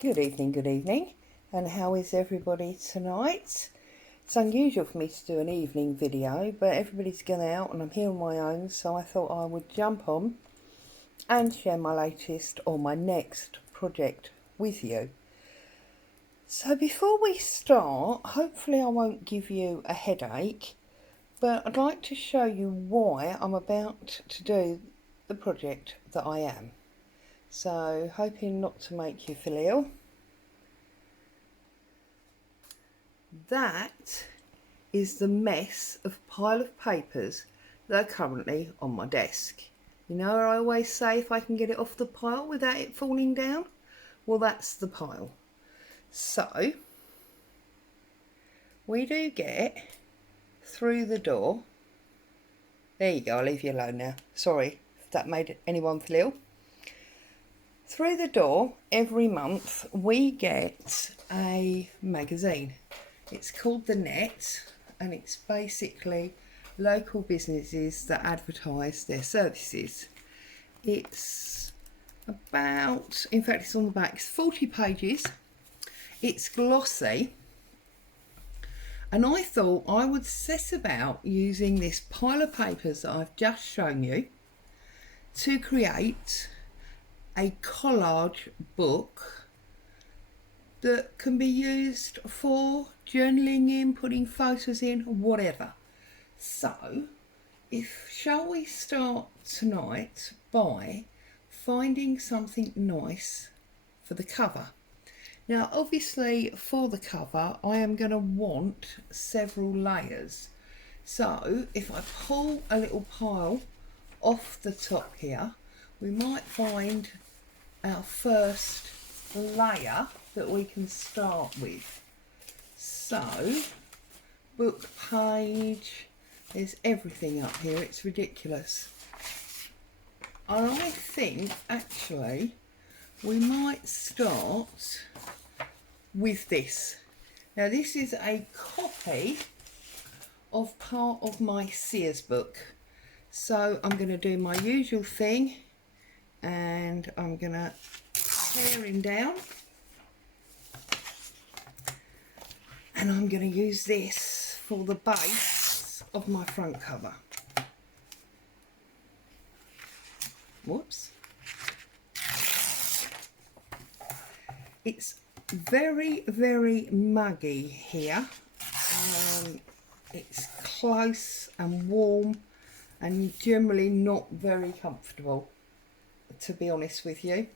Good evening, and how is everybody tonight? It's unusual for me to do an evening video, but everybody's gone out and I'm here on my own, so I thought I would jump on and share my latest or my next project with you. So before we start, hopefully I won't give you a headache, but I'd like to show you why I'm about to do the project that I am. So, hoping not to make you feel ill. That is the mess of pile of papers that are currently on my desk. You know, I always say if I can get it off the pile without it falling down, well, that's the pile. So, we do get through the door. There you go, I'll leave you alone now. Sorry if that made anyone feel ill. Through the door, every month, we get a magazine. It's called The Net, and it's basically local businesses that advertise their services. It's about, in fact it's on the back, it's 40 pages. It's glossy. And I thought I would set about using this pile of papers that I've just shown you to create a collage book that can be used for journaling in, putting photos in, whatever. So, shall we start tonight by finding something nice for the cover? Now, obviously, for the cover, I am going to want several layers. So, if I pull a little pile off the top here, we might find our first layer that we can start with. So, book page, there's everything up here, it's ridiculous. And I think actually we might start with this. Now this is a copy of part of my Sears book. So I'm going to do my usual thing and I'm going to tear him down. And I'm going to use this for the base of my front cover. Whoops. It's very, very muggy here. It's close and warm and generally not very comfortable, to be honest with you.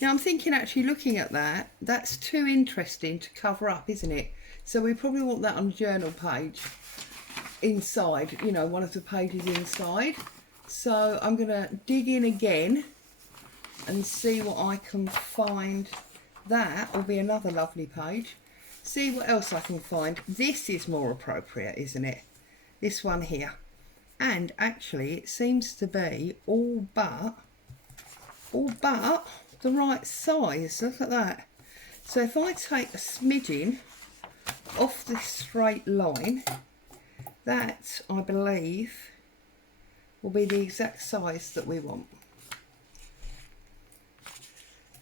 Now I'm thinking, actually looking at that, that's too interesting to cover up, isn't it? So we probably want that on a journal page inside, you know, one of the pages inside. So I'm going to dig in again and see what I can find. That will be another lovely page. See what else I can find. This is more appropriate, isn't it? This one here. And actually it seems to be all but the right size. Look at that. So if I take a smidgen off this straight line, that I believe will be the exact size that we want.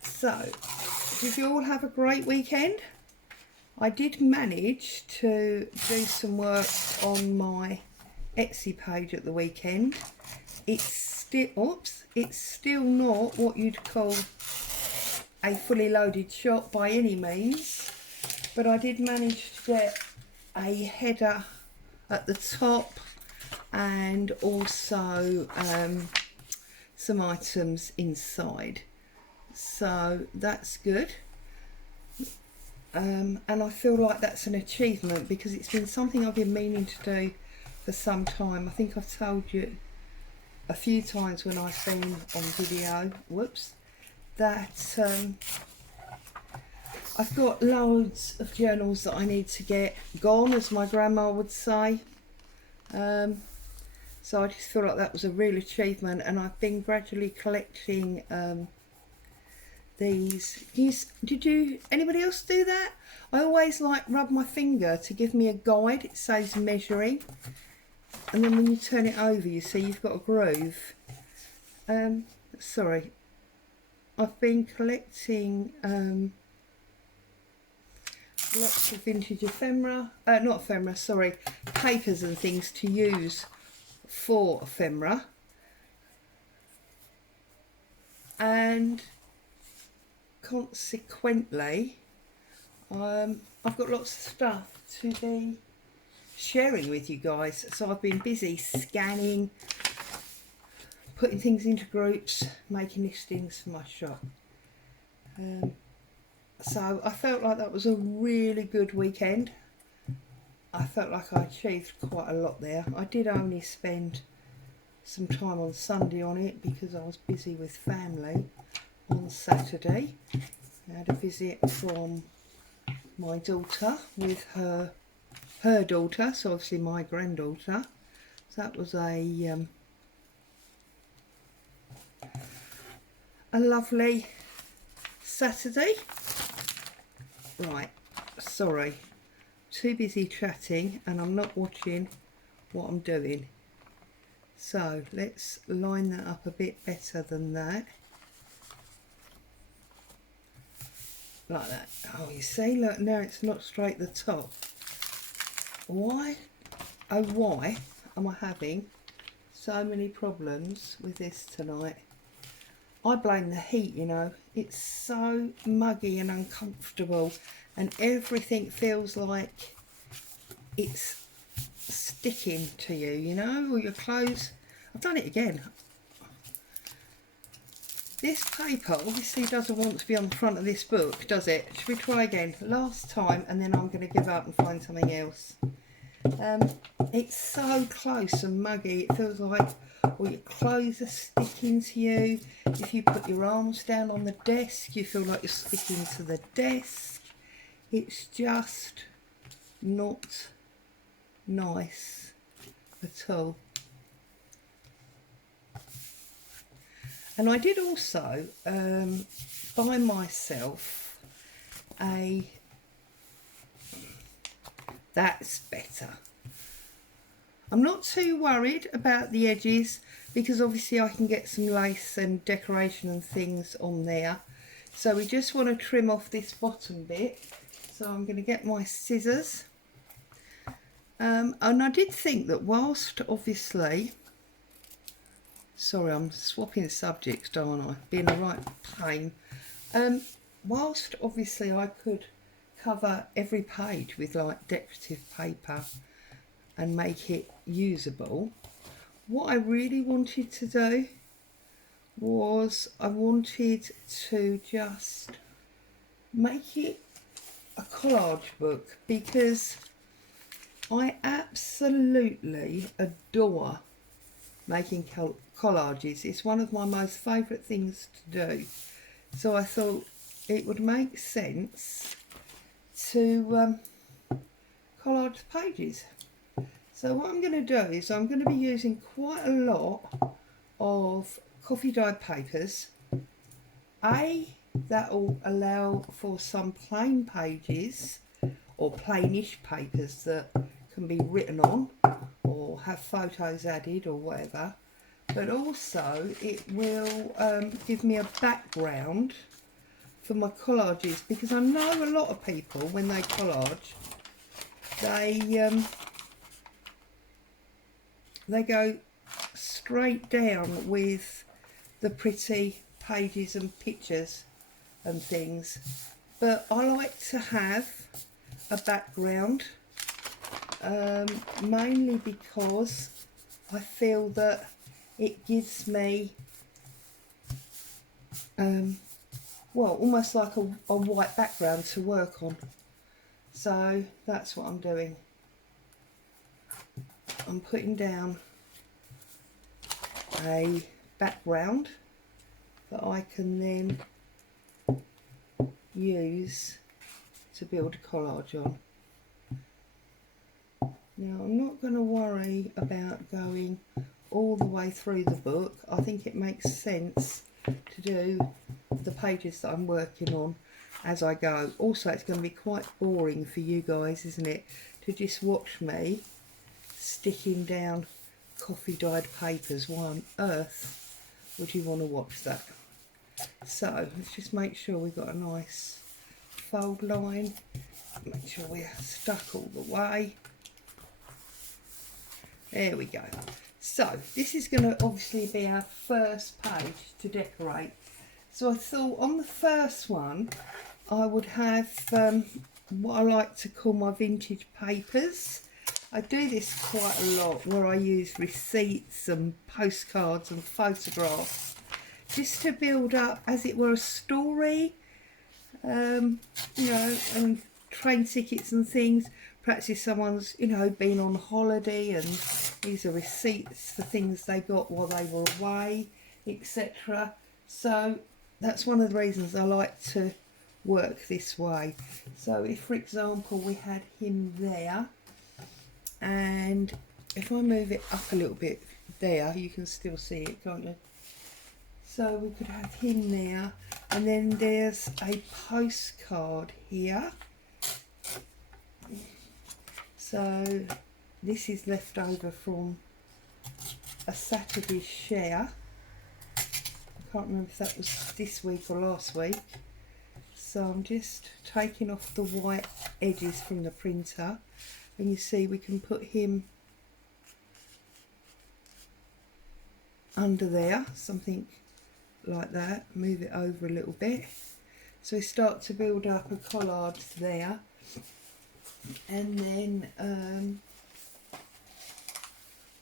So, did you all have a great weekend? I did manage to do some work on my Etsy page at the weekend. It's still not what you'd call a fully loaded shop by any means, but I did manage to get a header at the top and also some items inside, so that's good. And I feel like that's an achievement because it's been something I've been meaning to do for some time. I think I've told you a few times when I've been on video, that I've got loads of journals that I need to get gone, as my grandma would say. So I just feel like that was a real achievement, and I've been gradually collecting these. Anybody else do that? I always like rub my finger to give me a guide. It says measuring, and then when you turn it over you see you've got a groove. Sorry, I've been collecting lots of vintage not ephemera, sorry, papers and things to use for ephemera. And consequently, I've got lots of stuff to be sharing with you guys. So I've been busy scanning, putting things into groups, making listings for my shop. So I felt like that was a really good weekend. I felt like I achieved quite a lot there. I did only spend some time on Sunday on it because I was busy with family on Saturday. I had a visit from my daughter with her daughter, so obviously my granddaughter. So that was a lovely Saturday. Right, sorry, too busy chatting and I'm not watching what I'm doing. So let's line that up a bit better than that. Like that. Oh, you see, look, now it's not straight the top. Why, oh why am I having so many problems with this tonight? I blame the heat, you know. It's so muggy and uncomfortable and everything feels like it's sticking to you, you know, or your clothes. I've done it again. This paper obviously doesn't want to be on the front of this book, does it? Should we try again? Last time, and then I'm going to give up and find something else. It's so close and muggy. It feels like all your clothes are sticking to you. If you put your arms down on the desk, you feel like you're sticking to the desk. It's just not nice at all. And I did also buy myself that's better. I'm not too worried about the edges because obviously I can get some lace and decoration and things on there. So we just want to trim off this bottom bit. So I'm going to get my scissors. And I did think that whilst obviously, sorry, I'm swapping subjects, don't I? Being a right pain. Whilst obviously I could cover every page with like decorative paper and make it usable, what I really wanted to do was I wanted to just make it a collage book because I absolutely adore making collages. It's one of my most favourite things to do. So I thought it would make sense to collage the pages. So what I'm going to do is I'm going to be using quite a lot of coffee dyed papers. That will allow for some plain pages or plainish papers that can be written on or have photos added or whatever, but also it will give me a background for my collages, because I know a lot of people when they collage they go straight down with the pretty pages and pictures and things, but I like to have a background, mainly because I feel that it gives me well, almost like a white background to work on. So that's what I'm doing. I'm putting down a background that I can then use to build a collage on. Now I'm not going to worry about going all the way through the book. I think it makes sense to do the pages that I'm working on as I go. Also, it's going to be quite boring for you guys, isn't it, to just watch me sticking down coffee dyed papers. Why on earth would you want to watch that? So let's just make sure we've got a nice fold line make sure we're stuck all the way. There we go. So this is going to obviously be our first page to decorate. So I thought on the first one I would have what I like to call my vintage papers. I do this quite a lot, where I use receipts and postcards and photographs just to build up, as it were, a story, you know, and train tickets and things. Perhaps if someone's, you know, been on holiday and these are receipts for things they got while they were away, etc. So that's one of the reasons I like to work this way. So if, for example, we had him there, and if I move it up a little bit there, you can still see it, can't you? So we could have him there, and then there's a postcard here. So this is left over from a Saturday share. I can't remember if that was this week or last week. So I'm just taking off the white edges from the printer, and you see we can put him under there, something like that. Move it over a little bit, so we start to build up a collage there. And then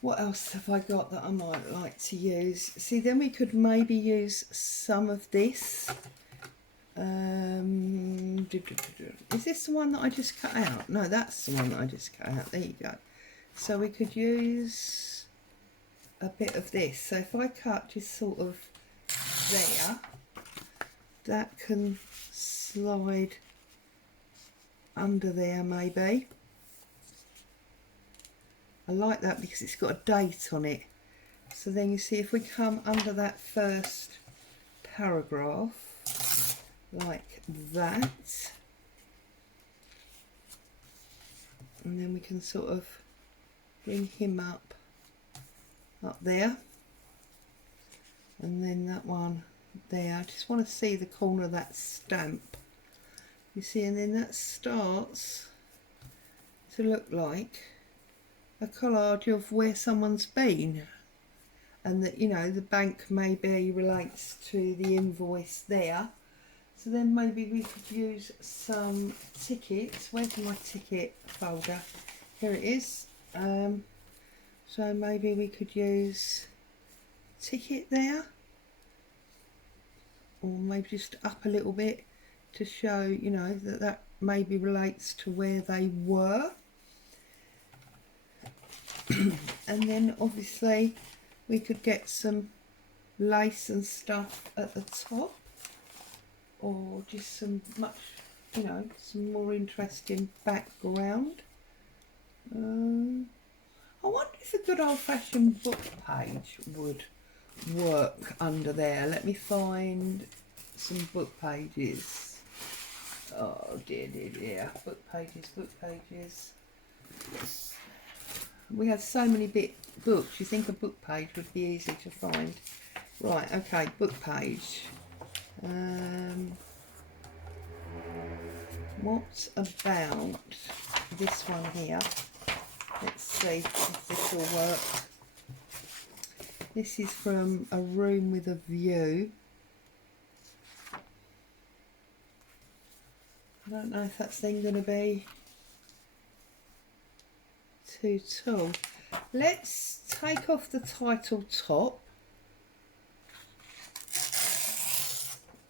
what else have I got that I might like to use? See, then we could maybe use some of this. Is this the one that I just cut out? No, that's the one that I just cut out. There you go. So we could use a bit of this. So if I cut just sort of there, that can slide under there maybe. I like that because it's got a date on it. So then you see, if we come under that first paragraph like that, and then we can sort of bring him up there, and then that one there. I just want to see the corner of that stamp, you see, and then that starts to look like a collage of where someone's been, and that, you know, the bank maybe relates to the invoice there. So then maybe we could use some tickets. Where's my ticket folder? Here it is. So maybe we could use ticket there, or maybe just up a little bit to show, you know, that that maybe relates to where they were. And then obviously we could get some lace and stuff at the top, or just some much, you know, some more interesting background. I wonder if a good old-fashioned book page would work under there. Let me find some book pages. Oh dear, dear, dear. Book pages. We have so many books, you think a book page would be easy to find. Right, okay, book page. What about this one here? Let's see if this will work. This is from A Room with a View. I don't know if that's then going to be too tall. Let's take off the title top,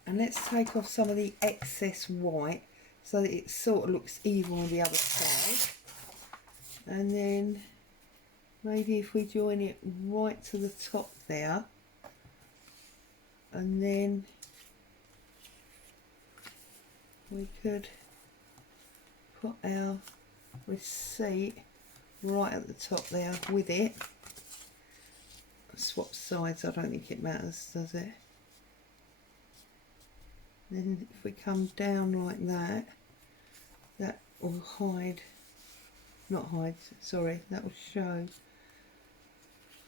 and let's take off some of the excess white so that it sort of looks even on the other side. And then maybe if we join it right to the top there, and then we could put our receipt right at the top there with it. Swap sides, I don't think it matters, does it? Then if we come down like that, that will hide, not hide, sorry, that will show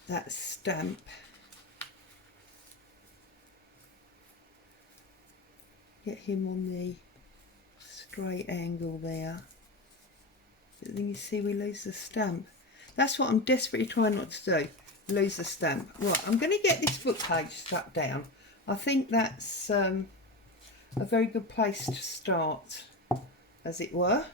that stamp. Get him on the straight angle there. But then you see we lose the stamp. That's what I'm desperately trying not to do, lose the stamp. Right, I'm going to get this book page stuck down. I think that's a very good place to start, as it were.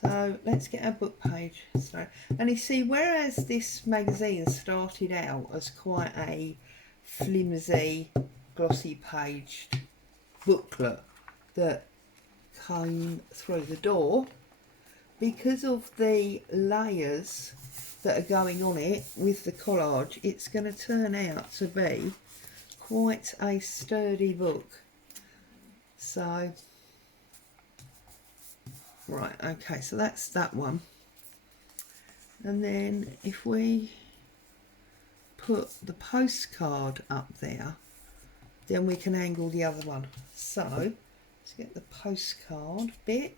So let's get our book page started. And you see, whereas this magazine started out as quite a flimsy, glossy paged booklet that came through the door, because of the layers that are going on it with the collage, it's going to turn out to be quite a sturdy book. So, right, okay, so that's that one. And then if we put the postcard up there, then we can angle the other one. So let's get the postcard bit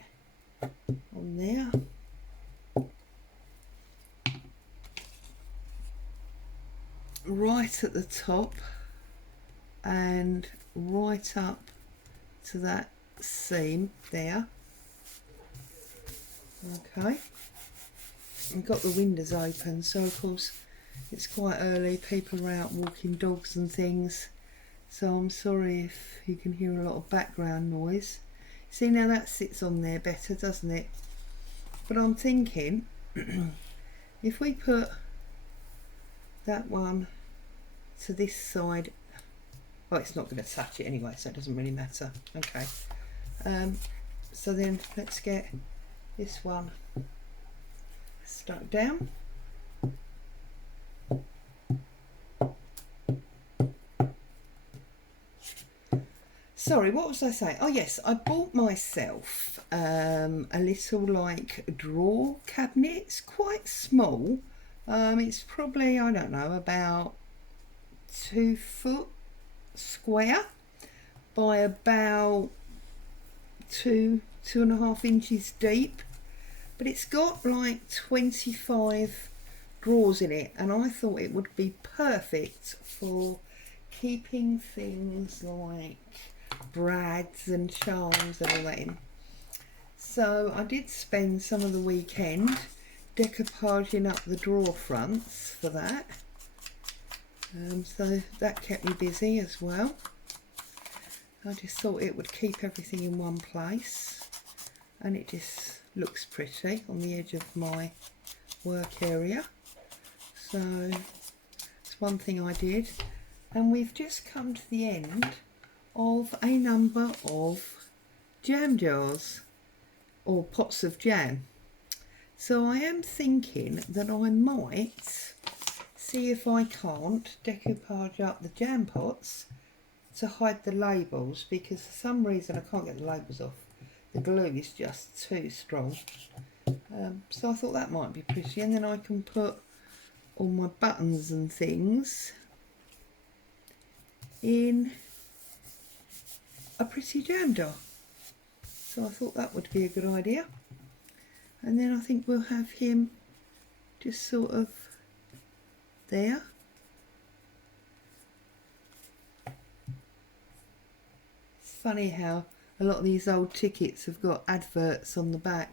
on there. Right at the top and right up to that seam there. Okay, I've got the windows open, so of course it's quite early, people are out walking dogs and things, so I'm sorry if you can hear a lot of background noise. See, now that sits on there better, doesn't it? But I'm thinking if we put that one to this side, oh, it's not going to touch it anyway, so it doesn't really matter. Okay, so then let's get this one stuck down. Sorry, what was I saying? Oh yes, I bought myself a little like drawer cabinet. It's quite small. It's probably, I don't know, about 2 foot square by about 2.5 inches deep, but it's got like 25 drawers in it, and I thought it would be perfect for keeping things like brads and charms and all that in. So I did spend some of the weekend decoupaging up the drawer fronts for that. So that kept me busy as well. I just thought it would keep everything in one place, and it just looks pretty on the edge of my work area. So it's one thing I did, and we've just come to the end of a number of jam jars or pots of jam. So I am thinking that I might see if I can't decoupage up the jam pots to hide the labels, because for some reason I can't get the labels off. The glue is just too strong. So I thought that might be pretty, and then I can put all my buttons and things in a pretty jam jar. So I thought that would be a good idea. And then I think we'll have him just sort of there. It's funny how a lot of these old tickets have got adverts on the back.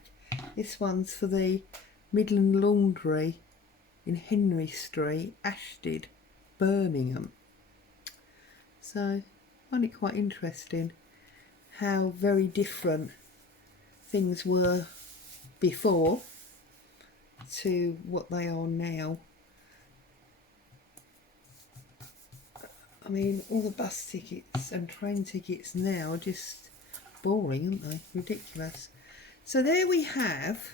This one's for the Midland Laundry in Henry Street, Ashted, Birmingham. So I find it quite interesting how very different things were before to what they are now. I mean, all the bus tickets and train tickets now are just boring, aren't they? Ridiculous. So there we have,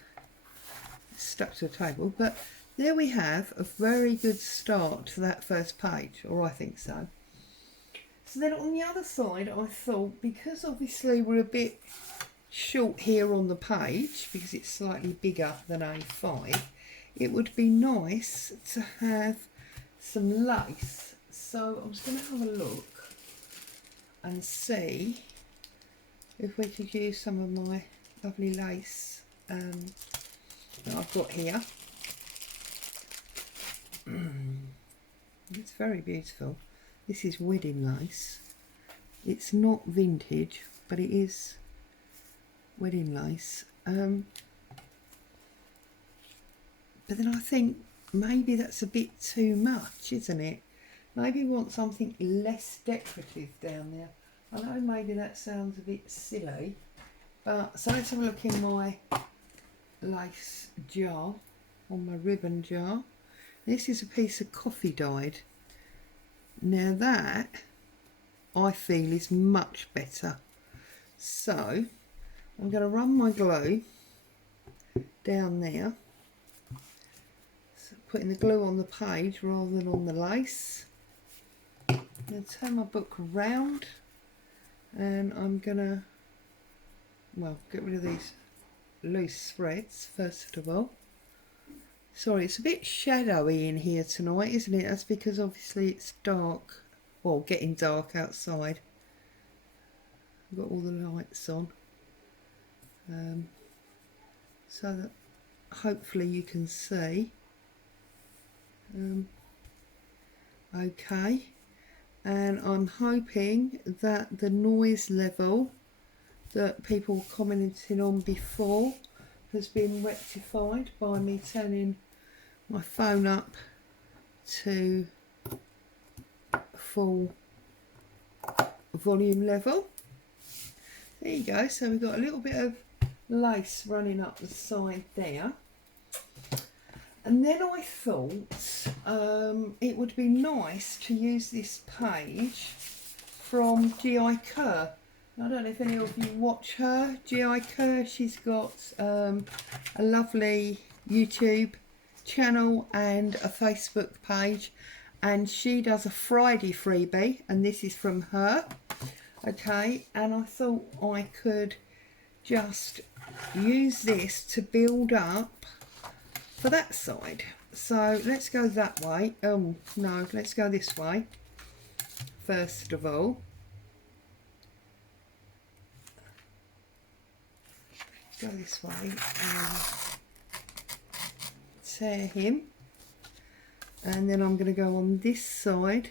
stuck to the table, but there we have a very good start to that first page, or I think so. So then on the other side, I thought, because obviously we're a bit short here on the page, because it's slightly bigger than A5, it would be nice to have some lace. So I was going to have a look and see if we could use some of my lovely lace that I've got here. It's very beautiful. This is wedding lace. It's not vintage, but it is wedding lace. But then I think maybe that's a bit too much, isn't it? Maybe we want something less decorative down there. I know maybe that sounds a bit silly, but so let's have a look in my lace jar, on my ribbon jar. This is a piece of coffee dyed. Now that I feel is much better. So I'm going to run my glue down there, so putting the glue on the page rather than on the lace. I'm going to turn my book around and I'm going to, well, get rid of these loose threads first of all. Sorry, it's a bit shadowy in here tonight, isn't it? That's because obviously it's dark, well, getting dark outside. I've got all the lights on, so that hopefully you can see. Okay, and I'm hoping that the noise level that people were commenting on before has been rectified by me turning my phone up to full volume level. There you go, so we've got a little bit of lace running up the side there. And then I thought it would be nice to use this page from G.I. Kerr. I don't know if any of you watch her, G.I. Kerr. She's got a lovely YouTube channel and a Facebook page, and she does a Friday freebie, and this is from her. Okay, and I thought I could just use this to build up for that side. So let's go that way. Oh no, let's go this way first of all. Go this way and tear him, and then I'm going to go on this side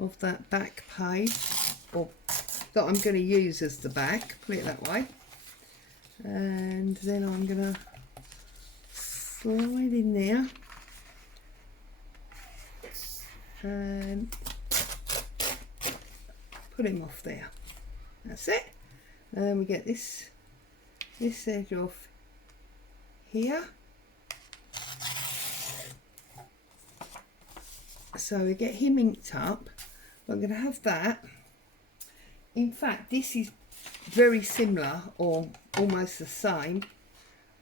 of that back page, or that I'm going to use as the back, put it that way, and then I'm going to slide in there and put him off there. That's it. And then we get this edge off here, so we get him inked up. I'm going to have that. In fact, this is very similar or almost the same.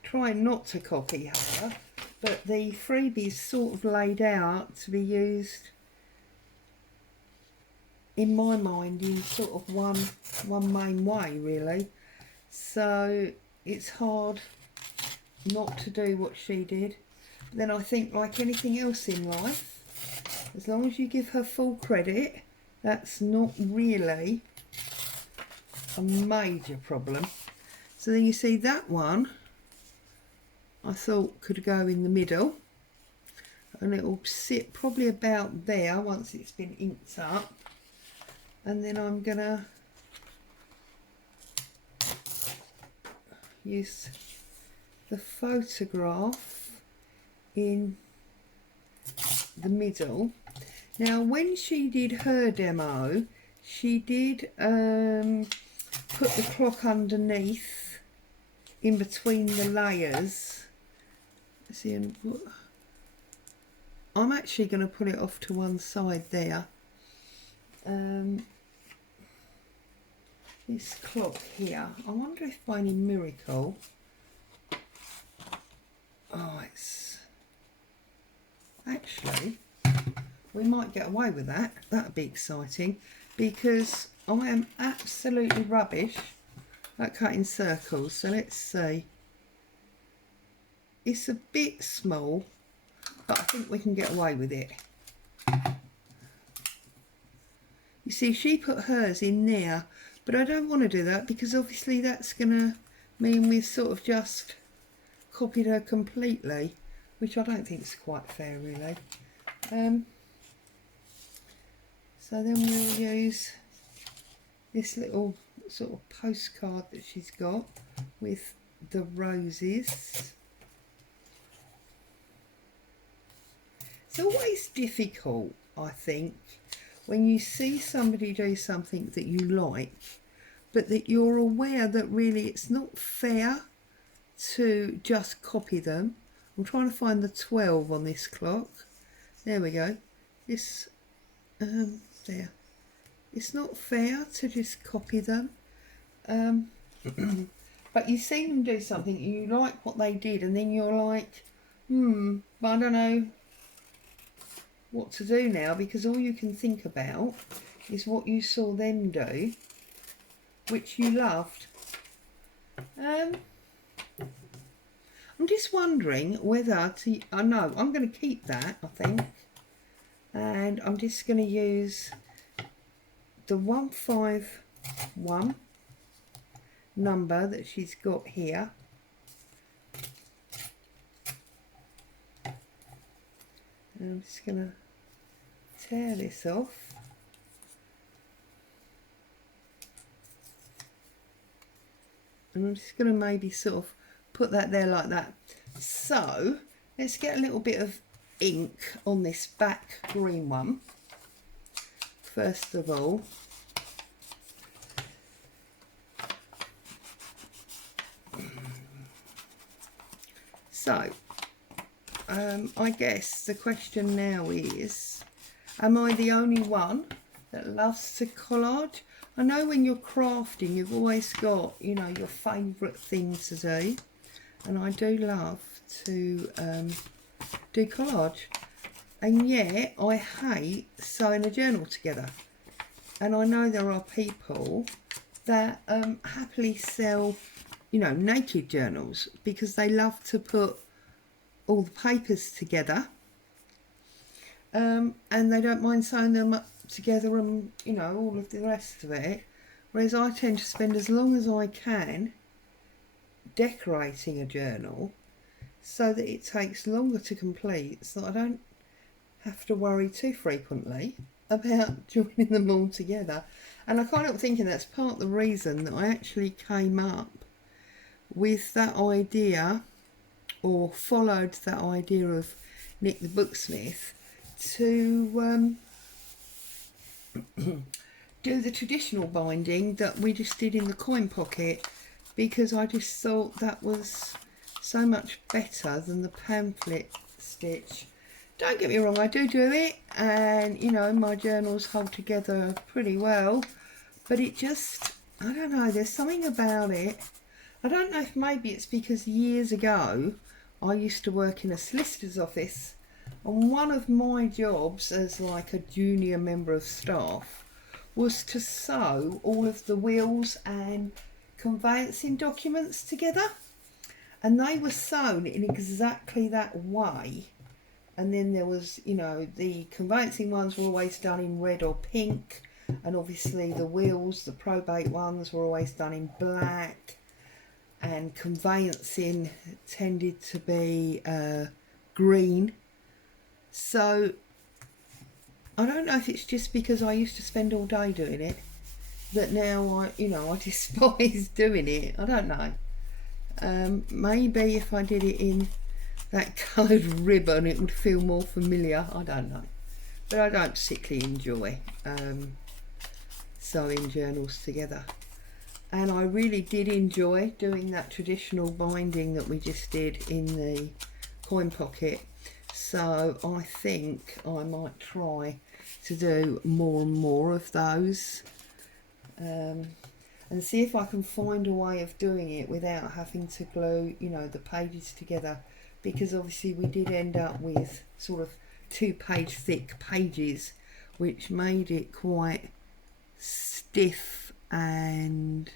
Try not to copy her, but the freebie is sort of laid out to be used, in my mind, in sort of one main way really. So it's hard not to do what she did. Then I think, like anything else in life, as long as you give her full credit, that's not really a major problem. So then you see that one I thought could go in the middle, and it will sit probably about there once it's been inked up. And then I'm gonna use the photograph in the middle. Now when she did her demo, she did put the clock underneath in between the layers. See, I'm actually going to put it off to one side there. This clock here, I wonder if by any miracle, it's actually, we might get away with that. That'd be exciting, because I am absolutely rubbish at cutting circles. So let's see. It's a bit small, but I think we can get away with it. You see, she put hers in there, but I don't want to do that, because obviously that's going to mean we've sort of just copied her completely, which I don't think is quite fair really. So then we'll use this little sort of postcard that she's got with the roses. It's always difficult, I think, when you see somebody do something that you like, but that you're aware that really it's not fair to just copy them. I'm trying to find the 12 on this clock. There we go. This, there. It's not fair to just copy them. But you see them do something, you like what they did, and then you're like, but I don't know what to do now, because all you can think about is what you saw them do, which you loved. I'm just wondering whether to, I know, I'm going to keep that, I think, and I'm just going to use the 151 number that she's got here. And I'm just going to tear this off. And I'm just going to maybe sort of put that there like that. So let's get a little bit of ink on this back green one. First of all, so I guess the question now is, am I the only one that loves to collage? I know when you're crafting, you've always got, you know, your favourite thing to do, and I do love to do collage. And yet I hate sewing a journal together. And I know there are people that happily sell, you know, naked journals because they love to put all the papers together, and they don't mind sewing them up together and, you know, all of the rest of it. Whereas I tend to spend as long as I can decorating a journal so that it takes longer to complete, so that I don't have to worry too frequently about joining them all together. And I can't help thinking that's part of the reason that I actually came up with that idea, or followed that idea of Nick the Booksmith, to do the traditional binding that we just did in the coin pocket, because I just thought that was so much better than the pamphlet stitch. Don't get me wrong, I do it, and you know, my journals hold together pretty well, but it just, I don't know, there's something about it. I don't know if maybe it's because years ago I used to work in a solicitor's office, and one of my jobs as like a junior member of staff was to sew all of the wills and conveyancing documents together, and they were sewn in exactly that way. And then there was, you know, the conveyancing ones were always done in red or pink, and obviously the wills, the probate ones, were always done in black, and conveyancing tended to be green. So I don't know if it's just because I used to spend all day doing it that now I despise doing it. I don't know. Maybe if I did it in that coloured ribbon it would feel more familiar. I don't know. But I don't particularly enjoy sewing journals together. And I really did enjoy doing that traditional binding that we just did in the coin pocket. So I think I might try to do more and more of those, and see if I can find a way of doing it without having to glue, you know, the pages together, because obviously we did end up with sort of 2-page thick pages, which made it quite stiff and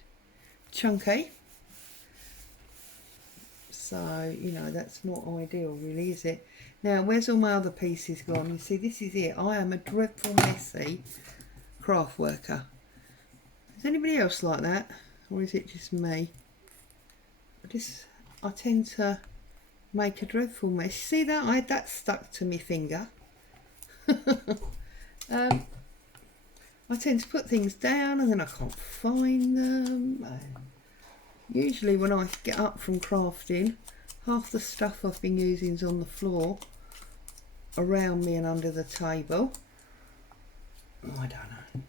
chunky. So, you know, that's not ideal really, is it? Now, where's all my other pieces gone? You see, this is it. I am a dreadful messy craft worker. Is anybody else like that? Or is it just me? I tend to make a dreadful mess. See that? I had that stuck to my finger. I tend to put things down and then I can't find them. And usually when I get up from crafting, half the stuff I've been using is on the floor around me and under the table. Oh, I don't know.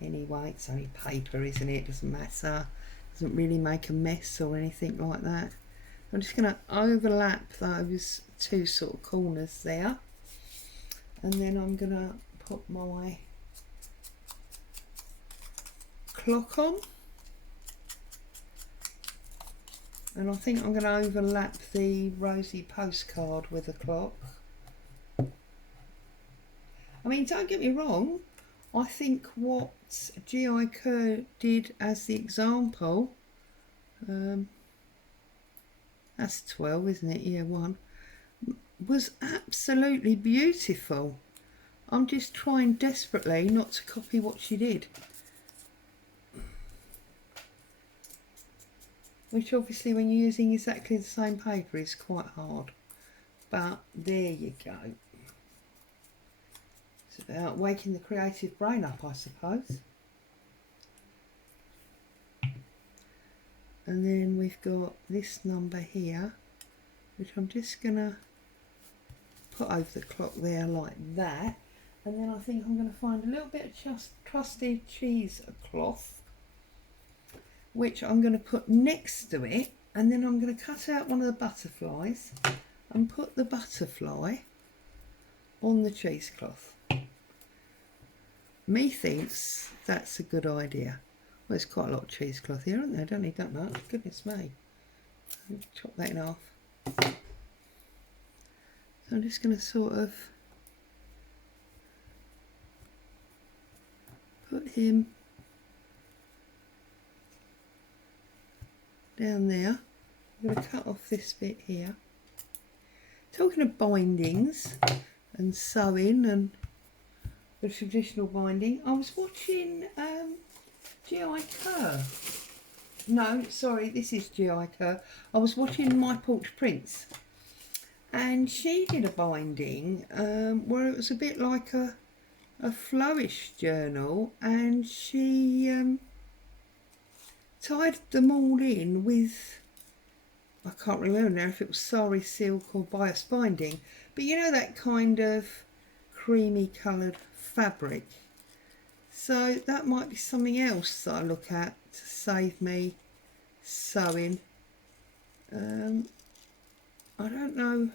Anyway, it's only paper, isn't it? It doesn't matter. Doesn't really make a mess or anything like that. I'm just going to overlap those two sort of corners there. And then I'm going to put my clock on. And I think I'm going to overlap the rosy postcard with the clock. I mean, don't get me wrong, I think what G.I. Kerr did as the example, that's 12, isn't it? Yeah, 1, was absolutely beautiful. I'm just trying desperately not to copy what she did. Which obviously when you're using exactly the same paper is quite hard. But there you go. It's about waking the creative brain up, I suppose. And then we've got this number here, which I'm just going to put over the clock there like that. And then I think I'm going to find a little bit of just trusty cheesecloth, which I'm going to put next to it. And then I'm going to cut out one of the butterflies and put the butterfly on the cheesecloth. Me that's a good idea. Well, there's quite a lot of cheesecloth here, isn't there? I don't need that much. Goodness me. Chop that in half. So I'm just going to sort of put him down there. I'm going to cut off this bit here. Talking of bindings and sewing and the traditional binding, I was watching G.I. Kerr. No, sorry, this is G.I. Kerr. I was watching My Porch Prints, and she did a binding where it was a bit like a flourish journal, and she tied them all in with, I can't remember now if it was sari silk or bias binding, but you know that kind of creamy coloured fabric. So that might be something else that I look at to save me sewing. I don't know.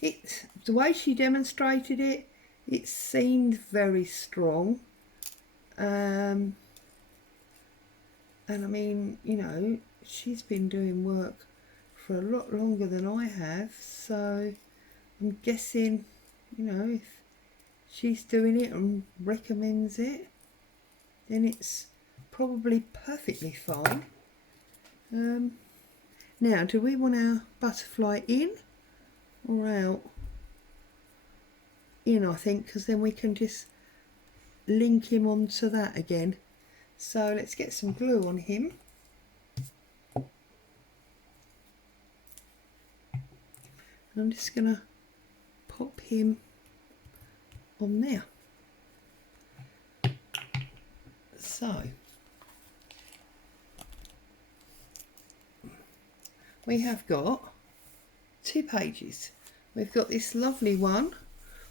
The way she demonstrated it, it seemed very strong. And I mean, you know, she's been doing work for a lot longer than I have, so I'm guessing, you know, if she's doing it and recommends it, then it's probably perfectly fine. Now, do we want our butterfly in or out? In, I think, because then we can just link him onto that again. So let's get some glue on him. I'm just going to pop him on there. So we have got 2 pages. We've got this lovely one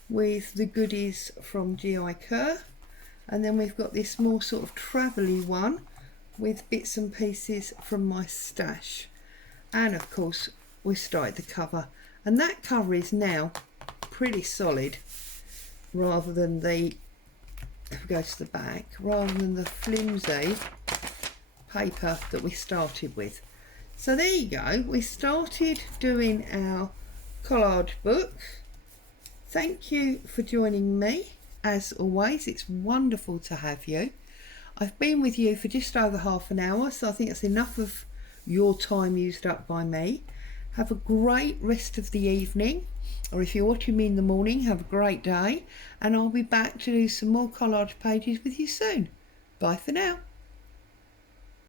with the goodies from G.I. Kerr, and then we've got this more sort of travelly one with bits and pieces from my stash, and of course we started the cover, and that cover is now pretty solid rather than the, if we go to the back, rather than the flimsy paper that we started with. So there you go, we started doing our collage book. Thank you for joining me. As always, it's wonderful to have you. I've been with you for just over half an hour, so I think that's enough of your time used up by me. Have a great rest of the evening, or if you're watching me in the morning, have a great day, and I'll be back to do some more collage pages with you soon. Bye for now.